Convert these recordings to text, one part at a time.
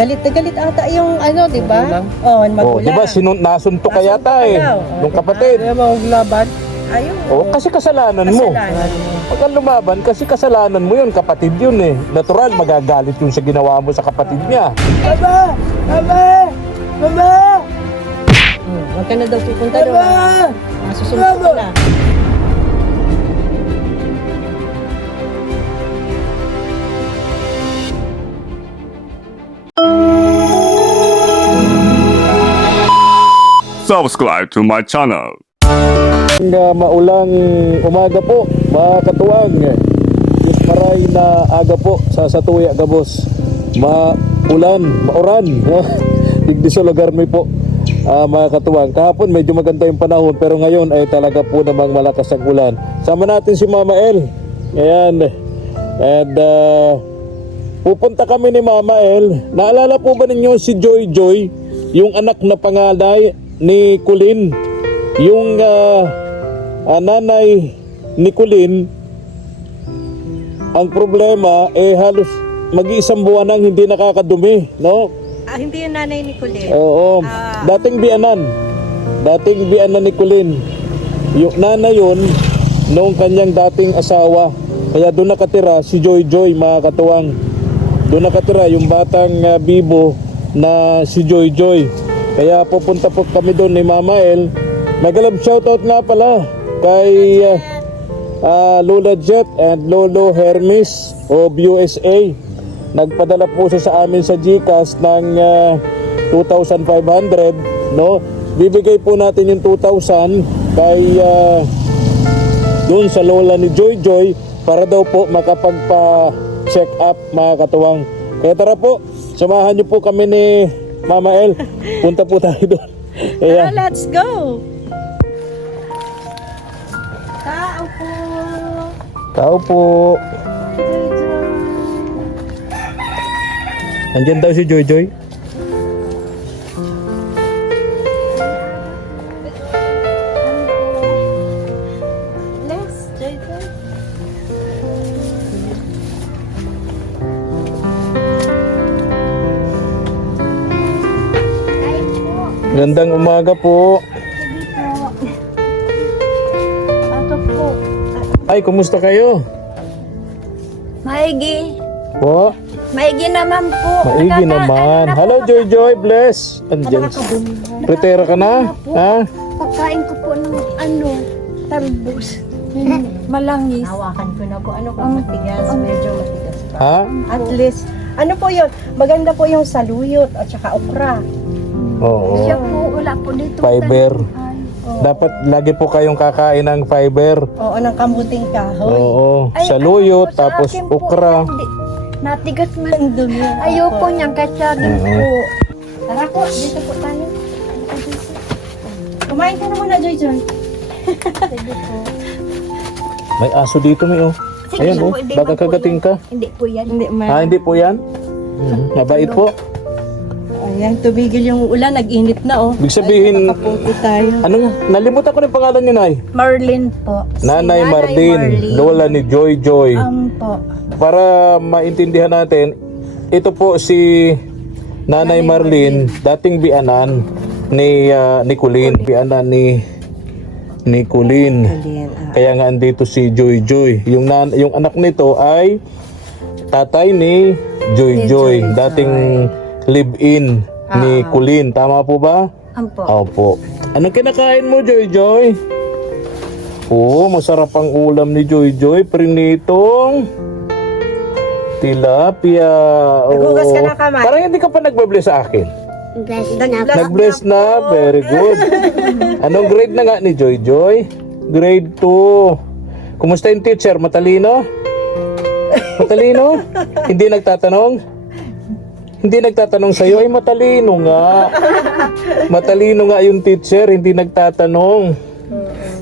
galit na galit ata yung ano, di ba? Oh, magulang. di ba nasuntok ka yata eh, nung kapatid. Kaya maglaban. Ayun. Kasi kasalanan mo. Pag kang lumaban, kasi kasalanan mo yun, kapatid yun eh. Natural, magagalit yun sa ginawa mo sa kapatid niya. Mama! Mama! Mama! Huwag ka na daw pupunta doon. Mama! Masusunod ka na. Subscribe to my channel. Maulang umaga po, mga katuwang. Diyos maray na aga po sa Satuya Gabos. Mauran. Digdi sa lugar may po, mga katuwang. Kahapon medyo maganda yung panahon, pero ngayon ay talaga po namang malakas ang ulan. Sama natin si Mama El. Ayan. And pupunta kami ni Mama El. Naalala po ba ninyo si Joy Joy? Yung anak na pangalay ni Colin, yung nanay ni Colin, ang problema halos mag-iisang buwan nang hindi nakakadumi, no? Hindi yung nanay ni Colin. Oo, dating bianan ni Colin. Yung nanay yun noong kanyang dating asawa, kaya doon nakatira si Joy Joy, mga katuwang. Doon nakatira yung batang bibo na si Joy Joy. Kaya pupunta po kami doon ni Mama El. Nagalab shoutout nga pala kay Lola Jet and Lolo Hermes of USA. Nagpadala po siya sa amin sa GCash ng 2,500, no? Bibigay po natin yung 2,000 kay doon sa lola ni Joy Joy para daw po makapagpa-check up, mga katuwang. Kaya tara po, samahan niyo po kami ni Mama El. Punta po tayo doon. Tara, let's go! Tao po! Tao po. Nandiyan daw si Joy Joy. Let's, Joy Joy. Gandang umaga po. Ato po. Ay, kumusta kayo? Maigi. Po? Maigi naman po. Maigi naman. Hello, Joy Joy. Bless. Andiyan. Pretera ka na? Ha? Pagkain ko po ng talbos. Malangis. Hawakan ko na po. Ano po, matigas? Medyo matigas pa. Ha? At least, ano po yun? Maganda po yung saluyot at saka okra. Siya Oo. po, wala po dito. Fiber. Ay. Dapat lagi po kayong kakain ng fiber. Oo, ng kamuting kahoy. Oo. Ay, Saluyot, ano po, sa tapos akin po, okra. Natigas man. Ang dumi. Ayoko niyang katsagin Oo. po. Tara po, dito po tayo. Kumain ka na muna, Joy Joy. Sige po. May aso dito, may oh. Sige Ayan po, oh. hindi Baka man po kagating yan. ka. Hindi po yan. Hindi, Hindi po yan? Mabait po. Ayan, tumigil yung ulan, nag-init na oh. Ibig sabihin, Nakaputi tayo. ano nga? Nalimutan ko na yung pangalan niyo, Nay. Marlin po. Nanay Nanay Marlin, Marlin. lola ni Joy Joy. Po. Para maintindihan natin, ito po si Nanay Marlin, dating bianan ni Colin, bianan ni Colin. Kaya nga andito si Joy Joy. Yung anak nito ay tatay ni Joy Joy, dating live-in ni Colin. Tama po ba? Ampo. Opo. Anong kinakain mo, Joy Joy? Oo, masarap ang ulam ni Joy Joy. Prinitong tilapia. Naghugas ka ng kamay? Parang hindi ka pa nagbabless sa akin. Nag-bless Nag-bless na. Very good. Anong grade na nga ni Joy Joy? Grade 2. Kumusta yung teacher? Matalino? Matalino? Hindi nagtatanong? Hindi nagtatanong sa'yo? Ay, matalino nga. Matalino nga yung teacher, hindi nagtatanong.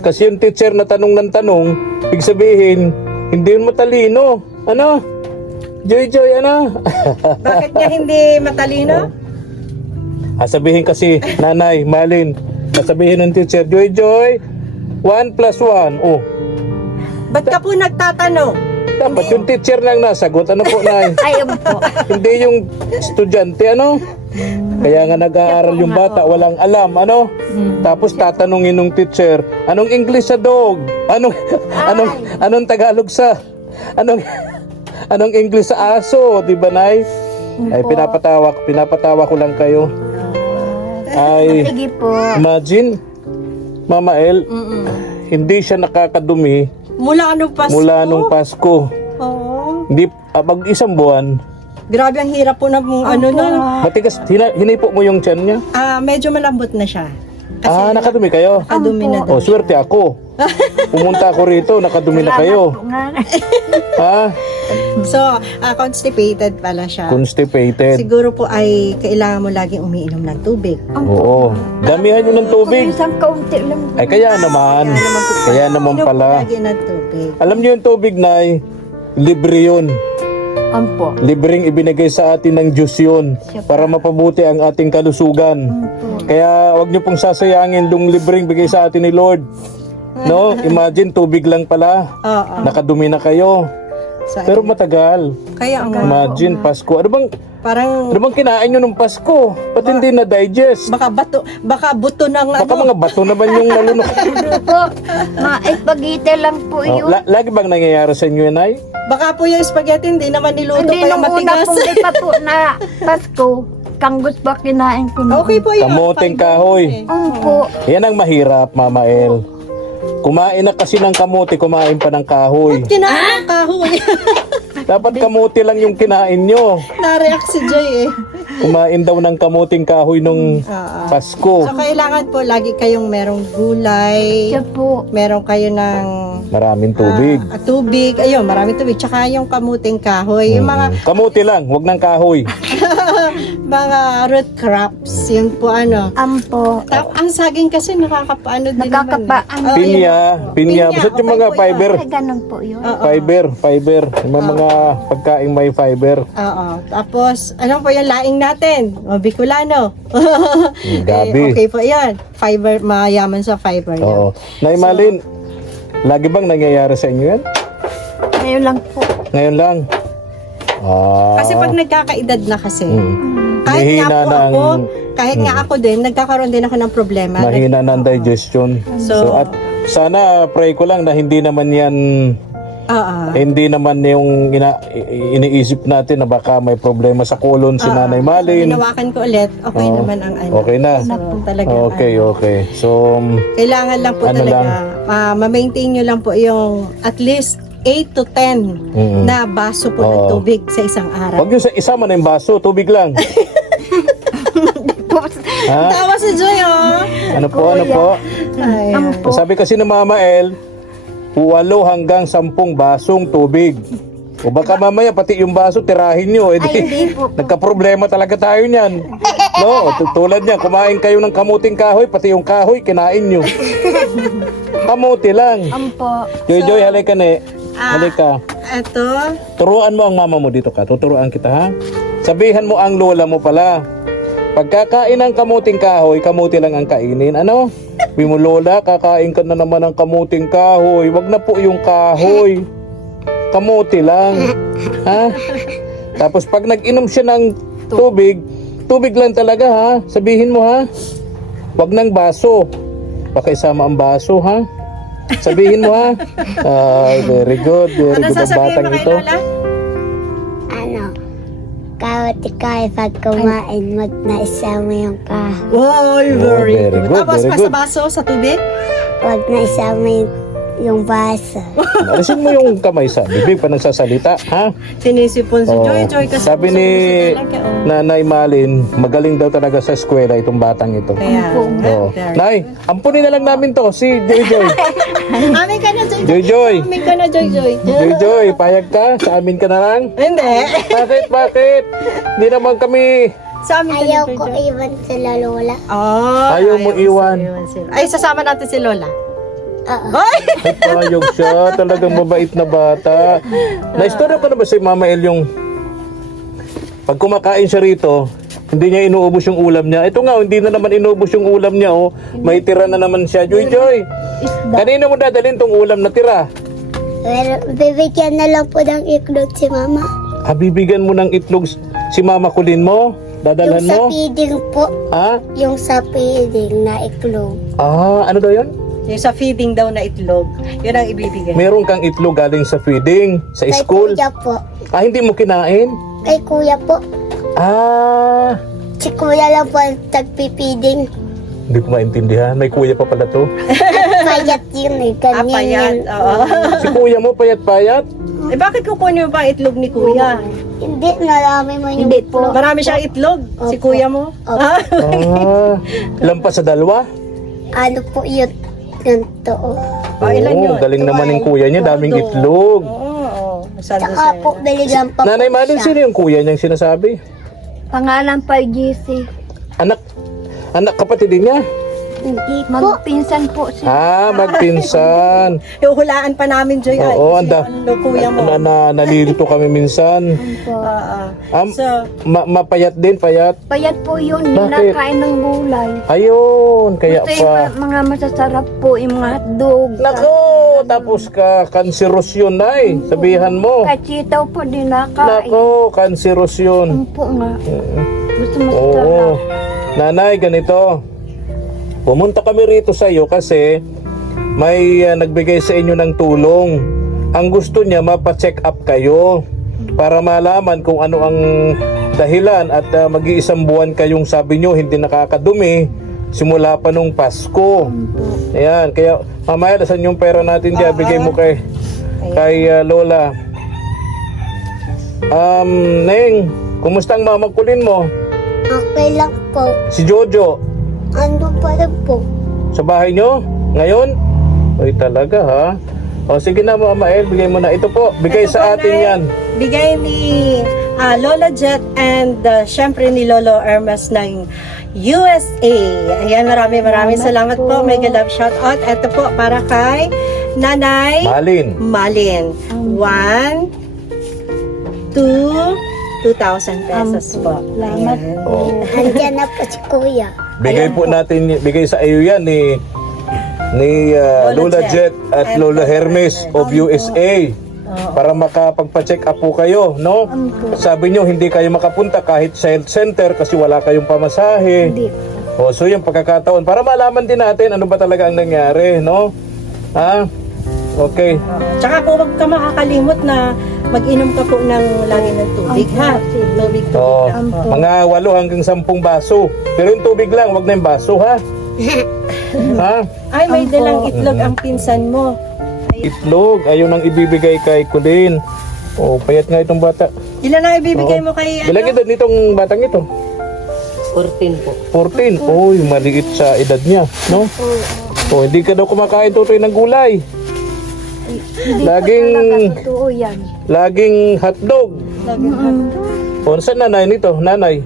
Kasi yung teacher na tanong ng tanong, ibig sabihin, hindi yun matalino. Ano? Joy Joy, ano? Bakit niya hindi matalino? Sabihin kasi, Nanay, Malin, sabihin ng teacher, Joy Joy, 1 + 1. Oh, Ba't ka po nagtatanong? Dapat yung teacher lang nasagot. Ano po, Nay? Ayun po. Hindi yung estudyante, ano? Kaya nga nag-aaral yung bata, walang alam, ano? Tapos tatanungin ng teacher, anong English sa dog? Anong Tagalog sa anong English sa aso, 'di ba, Nay? Ay pinapatawa ko lang kayo. Ay, Sige po. imagine, Mama El, hindi siya nakakadumi Mula anong Pasko? mula nung Pasko. Oo. Hindi, isang buwan. Grabe ang hirap po na ano na. Matigas, hinipo mo yung tiyan niya? Medyo malambot na siya. Nakadumi kayo? Kadumi na Oh, swerte ako. Pumunta ako rito, nakadumi na kayo. Po nga. Ha? So, constipated pala siya. Constipated. Siguro po ay kailangan mo laging umiinom ng tubig. Oo. Damihan nyo ng tubig. Isang kaunti lang. Ay, kaya naman. Kaya naman Inom po pala. lagi ng tubig. Alam nyo yung tubig, Nay, libre yun. Ampo. Libreng ibinigay sa atin ng Diyos yun para mapabuti ang ating kalusugan. Kaya wag nyo pong sasayangin yung libreng bigay sa atin ni Lord. No? Imagine, tubig lang pala. Oo. Nakadumi na kayo. So, Pero matagal. kaya ang Imagine, Pasko. Ano parang bang kinain nyo nung Pasko? Ba't hindi na-digest? baka buto ng Baka ano. mga bato naman yung nalunok. Po. Maipagita lang po yun. Lagi bang nangyayari sa inyo yan, Ay? Baka po yung spaghetti hindi naman niluto Hindi kaya nung una matigas. pong ipa po na Pasko. Kanggot pa kinain ko noon. Okay po yun. Kamoteng Fine kahoy. po eh. Ampo. Yan ang mahirap, Mama El. Kumain na kasi ng kamote, kumain pa ng kahoy. Kinain ng kahoy. Dapat kamote lang yung kinain nyo. Na-react si Joy eh. Kumain daw ng kamuting kahoy nung Pasko. So, kailangan po lagi kayong merong gulay. Siya po. Meron kayo ng Maraming tubig. tubig. Ayun, maraming tubig. Tsaka yung kamuting kahoy. Yung mga Kamote lang, wag ng kahoy. root crops. Yun po ano. Ampo. Ang saging kasi nakakapaano din Nakakapaan. naman. Pinya. Basta yung mga okay po yun. fiber. Ay, ganun po yun. Fiber. Yung mga pagkain may fiber. Oo. Tapos, ano po yung laing natin? O, Bicolano. Gabi. Okay po yan. Fiber, mayaman sa fiber yan. Oo. Naimalin, lagi bang nangyayari sa inyo yan? Ngayon lang po. Ngayon lang. Kasi pag nagkakaedad na kasi, Mahina kahit nga po ng- ako, kahit nga ako din, nagkakaroon din ako ng problema. Mahina ng digestion. So, at sana pray ko lang na hindi naman yan Oo. hindi naman yung iniisip natin na baka may problema sa colon si Nanay Malin. Hinawakan ko ulit, okay Oo. naman ang ano. Okay na. So, talaga. Okay. So, Kailangan lang po Ano talaga, lang? ma-maintain nyo lang po yung at least 8 to 10 na baso po ng Oo. tubig sa isang araw. wag yung isama na yung baso, tubig lang. Ha? Tawa si Joy, oh! Ano po? Ay, Ampo. Sabi kasi ni Mama El, 8 hanggang 10 basong tubig. O baka mamaya pati yung baso tirahin nyo. Ay, hindi po. Nagka-problema talaga tayo niyan. No, tulad niya, kumain kayo ng kamuting kahoy, pati yung kahoy kinain nyo. Kamuti lang. Ampo. Joy, halika ne. Halika. eto, Turuan mo ang mama mo dito ka. Tuturuan kita, ha? Sabihan mo ang lola mo pala. Pagkakain ng kamuting kahoy, kamuti lang ang kainin. Ano? Sabi mo, lola, kakain ka na naman ng kamuting kahoy. Wag na po yung kahoy. Kamuti lang. Ha? Tapos pag nag-inom siya ng tubig, tubig lang talaga, ha? Sabihin mo, ha? Wag ng baso. Baka isama ang baso, ha? Sabihin mo, ha? Ay, very good. Very ano good ang sasabihin batang mo kay ito. Lola? Kaote pag kumain, wag na isama yung kahoy. Wow, very, very good. good, Tapos very pa good. sa baso, sa tubig? Wag na isama yung baso. Alisin mo yung kamay sa bibig pa nagsasalita, ha? Sinisipon si Oo. Joy kasi Sabi ni talaga, oh. Nanay Malin, magaling daw talaga sa eskwela itong batang ito. Kaya, Oo. very- Nay, ampunin na lang namin to, si Joy Joy. Amin ka na, Joy. Joy Joy. Amin ka na, Joy Joy. Joy Joy, payag ka? Sa amin ka na lang? Hindi. Bakit? Hindi naman kami... Sa amin ka na, Ayaw Joy ko Joy. iwan sila lola. Oh, Ayaw mo iwan. sila. Ay, sasama natin si Lola. Oo. Ay! Ay, payag siya. Talagang mabait na bata. Na-istorya pa na ba si Mama El yung... Pag kumakain siya rito, hindi niya inuubos yung ulam niya. Ito nga, hindi na naman inuubos yung ulam niya, oh. May tira na naman siya. Joy Joy, kanina mo dadalhin tong ulam na tira? Pero bibigyan na lang po ng iklog si mama. Bibigyan mo ng itlog si Mama Kulin mo? Dadalhan Yung sa mo? feeding po. Ha? Yung sa feeding na iklog. Ano daw yun? Yung sa feeding daw na itlog, yun ang ibibigay. Meron kang itlog galing sa feeding, sa Kay school. kuya po. Hindi mo kinain? Kay kuya po. Si kuya lang po ang tagpipiding. Hindi ko maintindihan. May kuya pa pala to. Payat yun eh. Ganyan Payat, yun. oo. Si kuya mo, payat-payat? Bakit kukunin mo pa ang itlog ni kuya? Hindi, narami mo yung Hindi po. Marami siyang itlog, si Opo. kuya mo. Opo. Lampas sa dalawa? Ano po yun? Ganito. Ilan yun? Galing naman yung kuya niya. Daming itlog. Oo. Sando Tsaka po, biligan pa Nanay po Malin, siya. sino yung kuya niyang sinasabi? Pangalan pa GC. Anak kapatid din niya? Hindi po. Magpinsan po siya. Magpinsan. Hulaan pa namin, Joy. Ay, Oo, kasi ano, kuya mo. Nalilito kami minsan. So, Mapayat din, payat. Payat po yun. Bakit? Nakain ng gulay. Ayun, kaya Gusto yung pa. mga masasarap po, yung mga hotdog. Nako, tapos ka kanseros yun, Nay. Sabihan mo. Kachitaw po din nakain. Nako, kanseros yun. Po nga. Gusto Oo. masasarap. Nanay, ganito. Pumunta kami rito sa iyo kasi may nagbigay sa inyo ng tulong. Ang gusto niya mapa-check up kayo para malaman kung ano ang dahilan at mag-iisang buwan kayong sabi nyo hindi nakakadumi simula pa nung Pasko. Ayan, kaya mamaya lasan yung pera natin diyan, bigay mo kay Lola. Neng, kumusta ang Mama Kulin mo? Okay lang po. Si Jojo, Ano pa lang po? sa bahay nyo? Ngayon? Uy, talaga ha? O sige na, Mama El, bigay mo na. Ito po, bigay ito sa po, atin Nay. yan. Bigay ni Lola Jet and syempre ni Lolo Hermes ng USA. Ayan, maraming salamat po. Mega love shout out. Ito po para kay Nanay Malin. 2,000 pesos po. Salamat Ayan. Oh. Andyan na po si kuya. Bigay po natin, bigay sa iyo yan ni Lola Jet at and Lola Lola Hermes Hermes. of USA. Para makapagpa-check up po kayo, no? Sabi nyo, hindi kayo makapunta kahit sa health center kasi wala kayong pamasahe. Hindi. So yung pagkakataon, para malaman din natin ano ba talaga ang nangyari, no? Ha? Okay. Tsaka po huwag ka makakalimot na mag-inom ka po ng lagi ng tubig, ha? Tubig Oh, lang po. mga 8 hanggang 10 baso. Pero yung tubig lang, wag na yung baso, ha? Ha? Ay, may dalang itlog ang pinsan mo. Itlog, ayun ang ibibigay kay Kulin. Oh, payat nga itong bata. Ilan ang ibibigay mo kay Bilang edad nitong batang ito? 14 po. 14. Uy, maliit sa edad niya, no? Oh, hindi ka daw kumakain tutoy ng gulay. Hindi Laging- po talaga totoo yan. Laging hotdog. Oh, saan nanay nito? Nanay.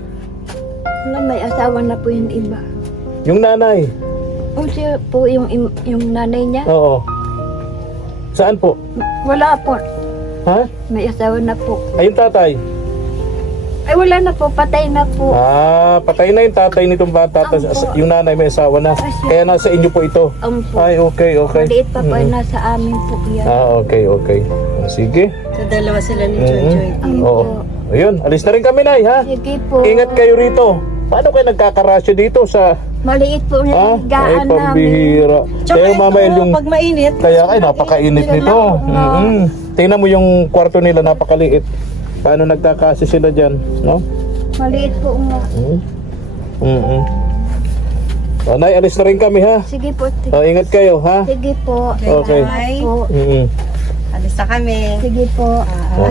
Wala, may asawa na po yung iba. Yung nanay. O siya po yung nanay niya. Oo. Saan po? Wala po. Ha? May asawa na po. Ay, yung tatay. Ay wala na po. Patay na po. Patay na yung tatay nitong bata. Tas yung nanay may asawa na. Kaya nasa inyo po ito. Po. Ay, okay. Maliit pa po. Nasa amin po yan. Okay. Sige. So, dalawa sila ni Joy Joy. Oo. Ayun, alis na rin kami, Nay, ha? Sige po. Ingat kayo rito. Paano kayo nagkakarasyo dito sa... Maliit po na Ay, higaan namin. pambihira. Tsaka Kaya Mama El, ito, yung... pag mainit, Kaya ay, napakainit nito. Tingnan mo yung kwarto nila, napakaliit. Paano nagkakasya sila dyan, no? Maliit po nga. Nay, alis na rin kami, ha? Sige po. Ingat kayo, ha? Sige po. Okay. Bye. Po. Alis na kami. Sige po. Oo.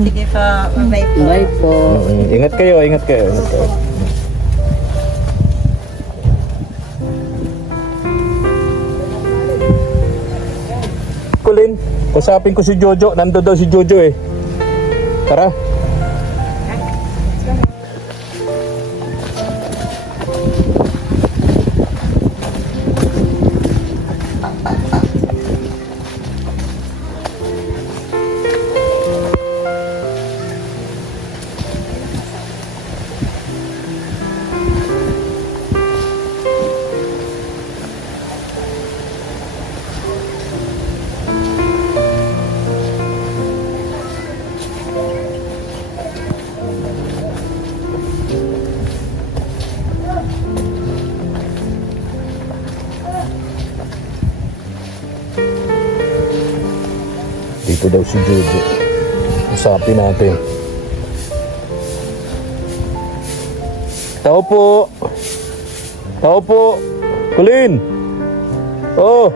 Sige po. Bye po. Bye po. Ingat kayo, ingat kayo. Kulin, usapin ko si Jojo. Nando daw si Jojo eh. Tara. daw si Jojo. Usapin natin. Tao po. Tao po. Kulin. Oh.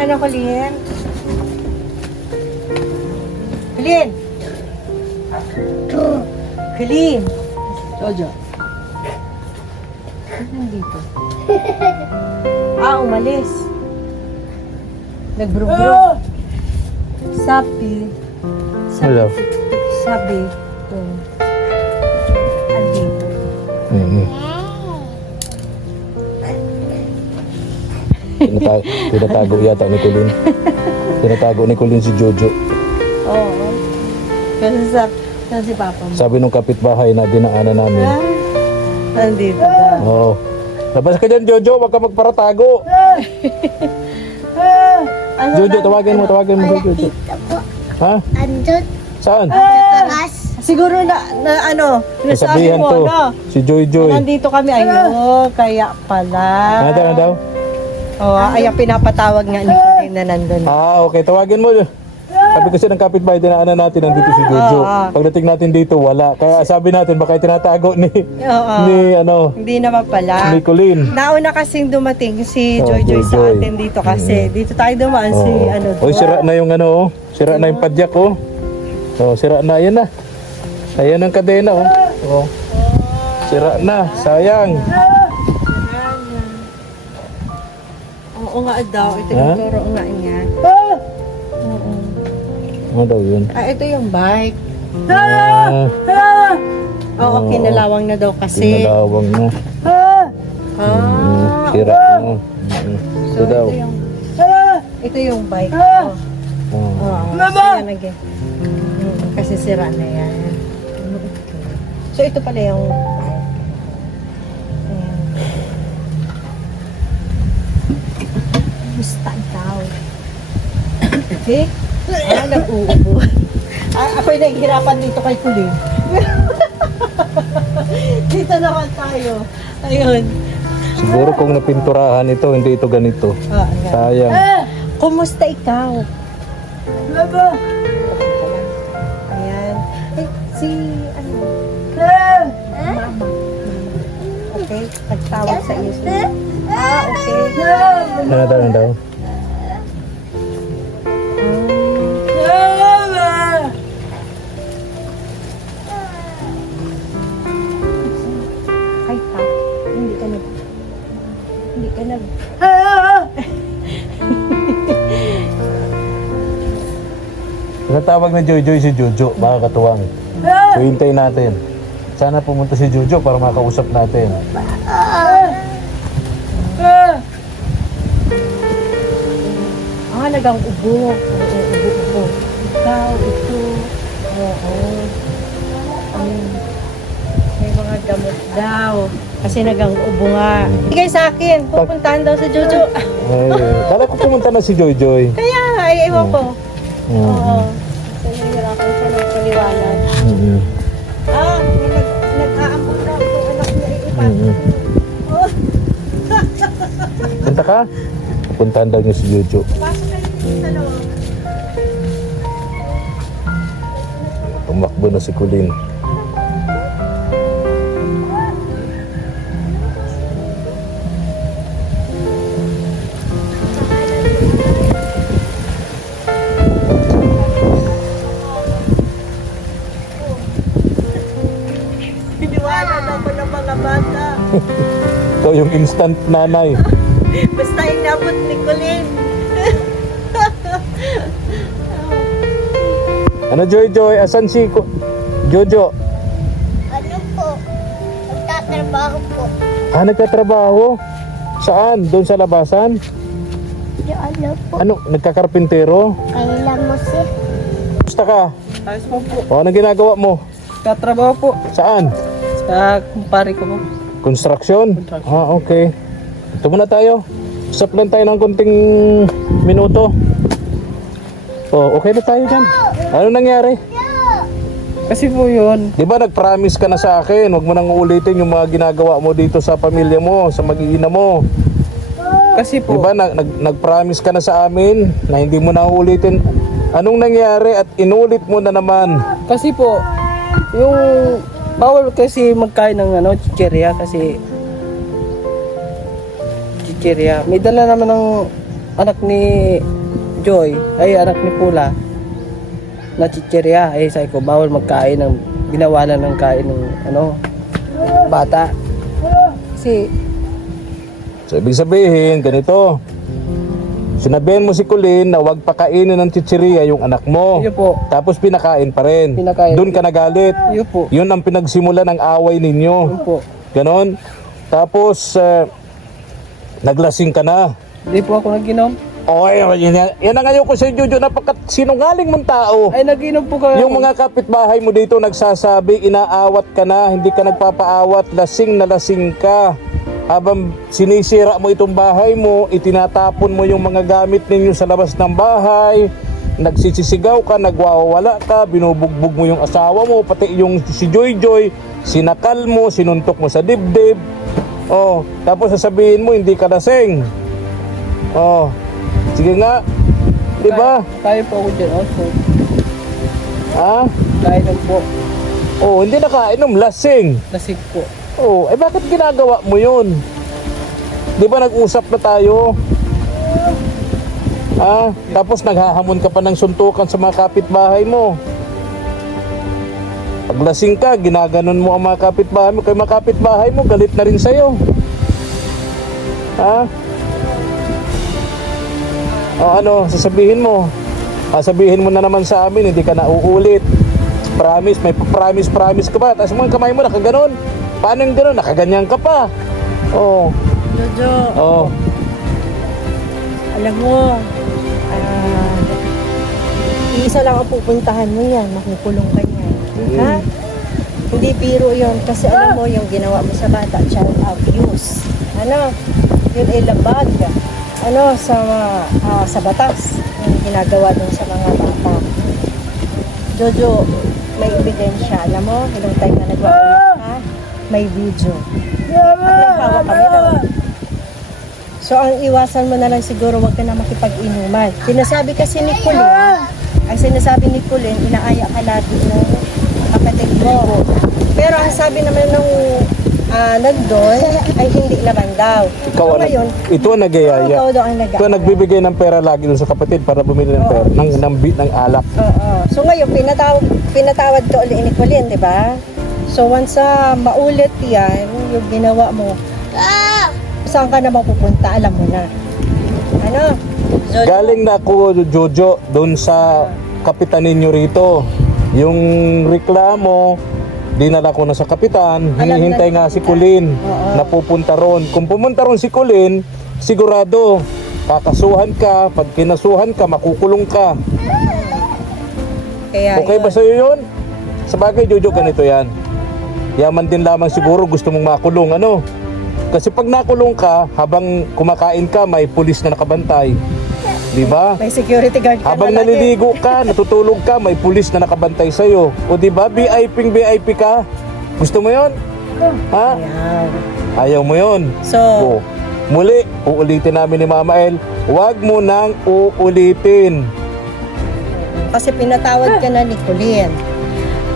Ano, Colin? Colin! Colin! Jojo. Nandito. Umalis. Nagbro-bro. Sabi. Hello. Sabi. Andito. Tinatago yata ni Kulin. Tinatago ni Kulin si Jojo. Oo. Kasi si Papa mo. Sabi nung kapitbahay na dinaanan namin. Nandito ka. Oo. Labas ka dyan, Jojo. Huwag ka magparatago. Ano Jojo, tawagin mo Jojo. Dito po. Ha? Andun. Saan? Taas. Siguro na ano, nasabi Sabihan mo, to. no? Si Joy Joy. Nandito kami, ayun, kaya pala. Ano daw? Oo, ay ang pinapatawag nga ni Colin na nandun. Okay. Tawagin mo. Sabi kasi ng kapitbahay, dinaanan natin, nandito si Jojo. Pagdating natin dito, wala. Kaya sabi natin, baka tinatago ni, Oo. ni Hindi naman pala. Colin. Nauna kasing dumating si Oh, Joy Joy sa Joy. atin dito kasi dito tayo dumaan si ano Oy, sira na yung ano, oh. Sira na yung padyak, oh. Oh, sira na. Ayan na. Ayan ang kadena, oh. Oh. Sira na. Sayang. Oo nga daw, ito Ha? yung turo nga niya. Oo. Ano daw yun? Ito yung bike. Ah, Oo, kinalawang na daw kasi. pinalawang na. Sira na. So, Ito daw. ito yung bike. Oh. Oh. Oo, sira na again. Kasi sira na yan. So, ito pala yung bike. Ayan. Gusta daw. Okay? Nag-uubo. Ako'y naghihirapan dito kay Kulin. Dito naman tayo. Ayun. Siguro kung napinturahan ito, hindi ito ganito. Ayan. Sayang. Kumusta ikaw? Ayan. Si, ano? Mama. Okay? Pagtawag sa iyo. Okay. Ano daw? Ay, pa. Hindi ka nag... Hindi ka nag... Natawag na Joy Joy si Jojo, mga katuwang. So hintayin natin. Sana pumunta si Jojo para makausap natin. Nagang ubo. Ubo. Ikaw, ito. Oo. May mga gamot daw. Kasi nagang ubo nga. Bigay sa akin. Pupuntahan daw sa Jojo. Ay, kala ko pumunta na si Joy Joy. Kaya, ay, ewan ko. Mm. Oo. So, nahihirapan siya ng paliwanag. Mm. Nag-aambon daw itong anak niya iipan. Mm. Punta ka? Puntahan daw niya si Jojo. Pasok kayo sa loob. Tumakbo na si Kulin. Piniwanan ako ng mga bata. Ito yung instant nanay. Basta inabot ni Colin. Ano Joy Joy? Asan si Jojo? Ano po? Magtatrabaho po. Nagtatrabaho? Saan? Doon sa labasan? Di ano po? Ano? Nagkakarpintero? Kailan mo siya? Gusto ka? Ayos po po. O, anong ginagawa mo? Katrabaho po. Saan? Sa kumpare ko po. Construction? Okay. Ito muna tayo. Usap lang tayo ng konting minuto. Okay na tayo dyan. Ano nangyari? Kasi po yun, Di ba nag-promise ka na sa akin, huwag mo nang uulitin yung mga ginagawa mo dito sa pamilya mo, sa mag-iina mo. kasi Di po, ba nag-promise ka na sa amin na hindi mo na uulitin. Anong nangyari at inulit mo na naman? kasi po, yung bawal kasi magkain ng chichirya kasi chichirya. May dala naman ng anak ni Joy, ay anak ni Pula na chichirya. Ay sabi ko, bawal magkain ng ginawa na ng kain ng bata. Kasi So, ibig sabihin, ganito. Sinabihan mo si Colleen na huwag pakainin ng chichirya yung anak mo. yun po, Tapos pinakain pa rin. Pinakain. Doon ka nagalit. yun po, Yun ang pinagsimula ng away yun ninyo. po. Ganon. Tapos, naglasing ka na. Hindi po ako nag-inom. Okay, yan ang ngayon ko sa Jojo, sinungaling mong tao. Ay, nag-inom po kayo. Yung mga kapitbahay mo dito nagsasabi, inaawat ka na, hindi ka nagpapaawat, lasing na lasing ka. Habang sinisira mo itong bahay mo, itinatapon mo yung mga gamit ninyo sa labas ng bahay, nagsisisigaw ka, nagwawala ka, binubugbog mo yung asawa mo, pati yung si Joy Joy, sinakal mo, sinuntok mo sa dibdib. Oh, tapos sasabihin mo hindi ka lasing. Oh, sige nga, di ba? Kaya po ako dyan also. Ha? Kaya lang po. Oh, hindi nakainom, lasing. Lasig po. Oh, eh bakit ginagawa mo yun? Di ba nag-usap na tayo? Ha? Tapos naghahamon ka pa ng suntukan sa mga kapitbahay mo. Pag lasing ka, ginaganon mo ang mga kapitbahay mo. Kaya mga kapitbahay mo, galit na rin sa'yo. Ha? O ano, sasabihin mo? Sabihin mo na naman sa amin, hindi ka na uulit. Promise, may promise ka ba? Tapos mo yung kamay mo, nakaganon. Paano yung ganon? Nakaganyan ka pa. Oh. Jojo, Oh. alam mo, iisa lang ang pupuntahan mo yan, makukulong ka niyan. Ha? Hindi biro yon kasi alam mo yung ginawa mo sa bata, child abuse. Ano? Yun ay labag. Ano, sa batas. Yung ginagawa dun sa mga bata. Jojo, may ebidensya. Alam mo, ilang time na nagwawala ka, may video. At naghawa kami doon. So, ang iwasan mo na lang siguro, wag ka na makipag-inuman. Sinasabi kasi ni Colleen, ang sinasabi ni Colleen, inaaya ka lagi ng kapatid mo. Pero ang sabi naman nung nagdoon, ay hindi naman daw. Ikaw So, ang, ngayon, ito ang nagayaya. ikaw daw ang Ito ang nagbibigay ng pera lagi dun sa kapatid para bumili ng pera, ng alak. Oo. So ngayon, pinatawad ka ulit ni Colleen, di ba? So once maulit yan, yung ginawa mo, saan ka na mapupunta, alam mo na. Ano? So, Galing na ako, Jojo, doon sa kapitan ninyo rito. Yung reklamo, dinala ko na sa kapitan, hinihintay nga si Colleen na pupunta ron. Kung pumunta ron si Colleen, sigurado, kakasuhan ka, pag kinasuhan ka, makukulong ka. kaya Okay ba sa'yo yun? Sa bagay, Jojo, ganito yan. Yaman din lamang siguro gusto mong makulong, ano? Kasi pag nakulong ka, habang kumakain ka, may pulis na nakabantay. Di ba? may security guard ka Habang na lagi. naliligo ka, natutulog ka, may pulis na nakabantay sa'yo. O di ba, VIP ka? Gusto mo yon? Ha? Ayan. Ayaw mo yon? So, O, muli, uulitin namin ni Mama El, huwag mo nang uulitin. kasi pinatawad ka na ni Colleen.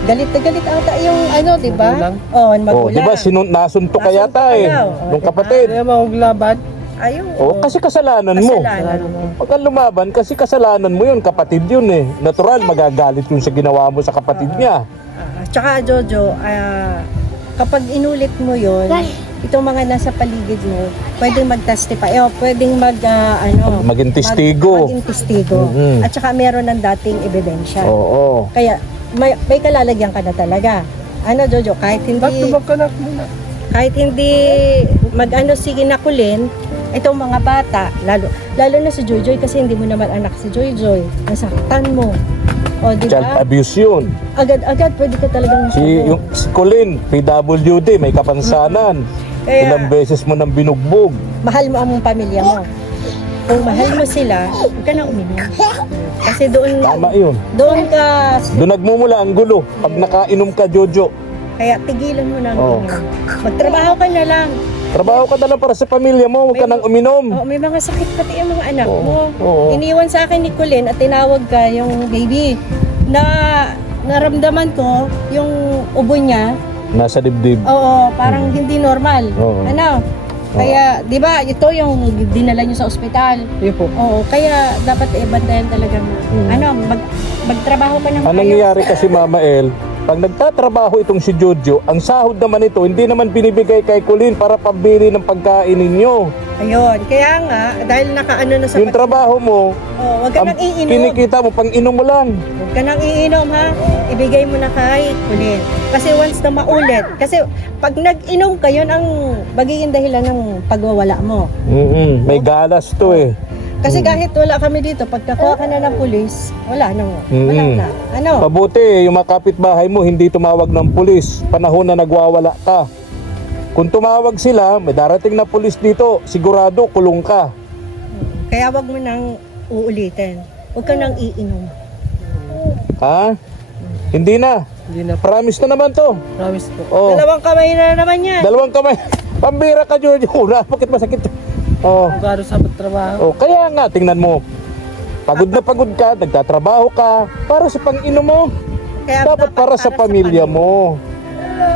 Galit na galit ata yung di ba? Magulang. Oo, O, magulang. di ba, nasuntok ka Nasuntok yata ka eh, daw. nung diba? kapatid. Kaya maglaban. Ayun. O, kasi kasalanan mo. Kasalanan mo. Pag kang lumaban, kasi kasalanan mo yun, kapatid yun eh. Natural, magagalit yun sa ginawa mo sa kapatid niya. Tsaka Jojo, kapag inulit mo yun, itong mga nasa paligid mo, pwedeng mag-testify, pwedeng Maging testigo. maging testigo. Mhm. At saka meron ng dating ebidensya. Oo. Kaya may kalalagyan ka na talaga. Ano Jojo, Back to back ka na muna. kahit hindi sige na Colleen, itong mga bata, lalo na si Joyjoy kasi hindi mo naman anak si Joyjoy, nasaktan mo. O, di Child ba? abuse yun. Agad-agad pwede ka talagang Si Colleen, PWD, may kapansanan. Kaya- Ilang beses mo nang binugbog. mahal mo ang pamilya mo. kung mahal mo sila, huwag ka na uminom. Kasi doon Tama yun. ka, Doon nagmumula ang gulo pag nakainom ka, Jojo. kaya tigilan mo na ang Oo. inom. Magtrabaho ka na lang. Trabaho ka na lang para sa pamilya mo, huwag ka nang uminom. Oo, may mga sakit pati yung mga anak Oo, mo. oo. Iniwan sa akin ni Colin at tinawag ka yung baby na naramdaman ko yung ubo niya. Nasa dibdib. Oo, parang hindi normal. Oo. Ano? Kaya, di ba, ito yung dinala niyo sa ospital. Yun po. Oo, kaya dapat ibantayan talaga mo. Ano, magtrabaho ka ng Ang nangyayari kasi, Mama El, pag nagtatrabaho itong si Jojo, ang sahod naman ito, hindi naman binibigay kay Colin para pambili ng pagkain ninyo. Ayun, kaya nga, dahil nakaano na sa Yung trabaho mo, oh, wag ka ang nang iinom. kinikita mo, pang inom mo lang. Huwag ka nang iinom, ha? Ibigay mo na kay Colin. Kasi once na maulit, kasi pag nag-inom ka, yun ang magiging dahilan ng pagwawala mo. May galas to eh. Kasi kahit wala kami dito, pagkakuha ka na ng pulis, wala na. Wala na. Ano? Mabuti, yung mga kapitbahay mo, hindi tumawag ng pulis. Panahon na nagwawala ka. Kung tumawag sila, may darating na pulis dito, sigurado kulong ka. Kaya wag mo nang uulitin. Huwag ka nang iinom. Ha? Hindi na. Hindi na po. Promise na naman to. Promise po. Oh, Dalawang kamay na naman yan. dalawang kamay. Pambira ka, Jojo. Bakit masakit? Oh. Garo sa trabaho. Oh, kaya nga, tingnan mo. Pagod na pagod ka, nagtatrabaho ka, para sa pang-inom mo. Kaya Dapat para sa pamilya mo.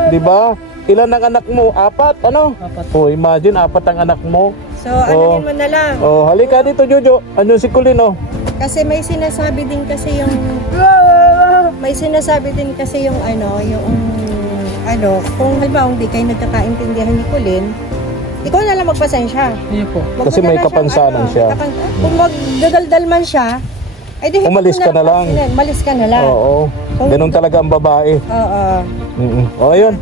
'Di ba? Ilan ang anak mo? 4, ano? 4. Oh, imagine 4 ang anak mo. So, anuhin mo na lang. Oh, halika dito, Jojo. Ano si Colin, oh? Kasi may sinasabi din kasi yung kung halimbawa hindi kayo nagkakaintindihan ni Colin, ikaw na lang magpasensya. Yun po. Wag Kasi mo na may lang siyang, kapansanan siya. Kung magdadaldal man siya, ay di Umalis ka na lang. Umalis ka na lang. Oo. Ganun talaga ang babae. Oo. Oh, ayun.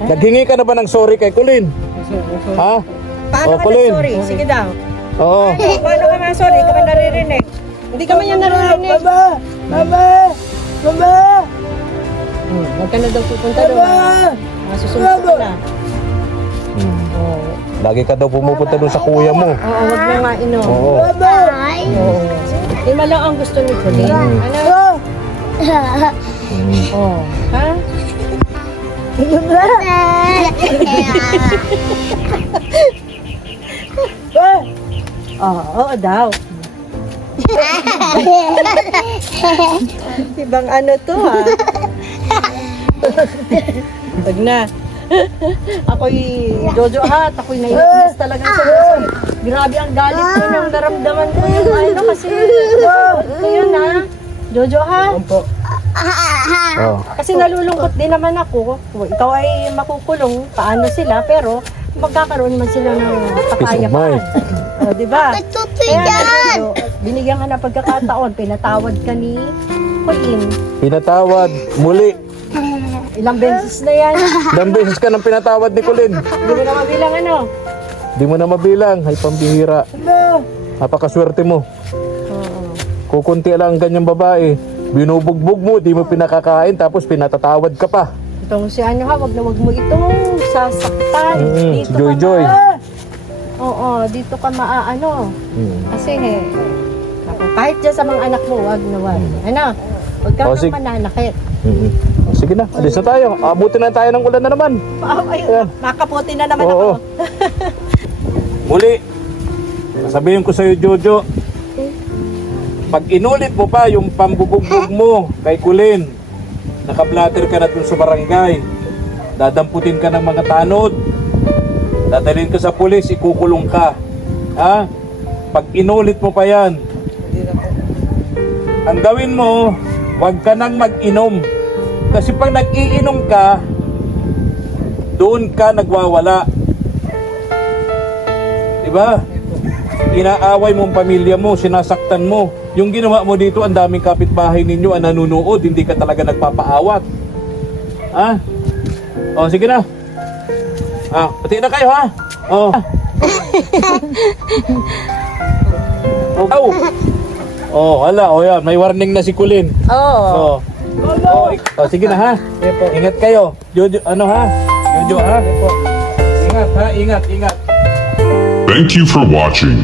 Naghingi ka na ba ng sorry kay Colin? Ha? Paano ka Colin. sorry? Sige daw. Oo. Paano ka man sorry? Ikaw ba naririnig? Hindi ka man yan naririnig. Huwag ka na daw pupunta doon. Masusunod ka na. Lagi ka daw pumupunta doon sa kuya mo. Oo, wag na nga inom. Oo. Bye. Oo. Lima lang ang gusto ni Colin. Ano? Oh. Ha? Oo daw. Ibang ano to ha? Wag na. Ako'y Jojo hat, ako'y naiinis talaga sa grabe ang galit ko nung naramdaman ko yung ano kasi yun ha. Jojo ha? Opo. Oh. Kasi nalulungkot din naman ako. Kung ikaw ay makukulong, paano sila? Pero magkakaroon man sila ng kapayapaan. mind. O, di ba? Tutoy Kaya yan. Jojo, binigyan ka ng pagkakataon, pinatawad ka ni Colin. Pinatawad muli. Ilang beses na yan. Ilang beses ka nang pinatawad ni Colin. Hindi mo na mabilang ano. Di mo na mabilang. Ay, pambihira. Napakaswerte mo. Oo. Kukunti lang ang ganyang babae. Binubugbog mo, di mo pinakakain, tapos pinatatawad ka pa. Itong si ano ha, wag mo itong sasaktan. Dito Joy ka Joy. Oo, dito ka maaano. Kasi ako, kahit dyan sa mga anak mo, wag na wag. Ano? Huwag ka O, nang sige. mananakit. Sige na, alis na tayo. Abutin na tayo ng ulan na naman. Ayan. Makaputi na naman Oo. ako. Muli, sabihin ko sa'yo, Jojo, pag inulit mo pa yung pambubugbog mo kay Colin, naka-blatter ka na dun sa barangay, dadamputin ka ng mga tanod, dadalhin ka sa pulis, ikukulong ka. Ha? Pag inulit mo pa yan, ang gawin mo, huwag ka nang mag-inom. Kasi pag nag-iinom ka, doon ka nagwawala. Diba? Inaaway mo ang pamilya mo, sinasaktan mo. Yung ginawa mo dito, ang daming kapitbahay ninyo ang nanunood, hindi ka talaga nagpapaawat. Ha? O, sige na. Pati na kayo, ha? O. Wala. O yan, may warning na si Colin. Oo. Sige na, ha? Ingat kayo. Jojo, ano ha? Jojo, ha? Ingat, ha? Ingat. Thank you for watching.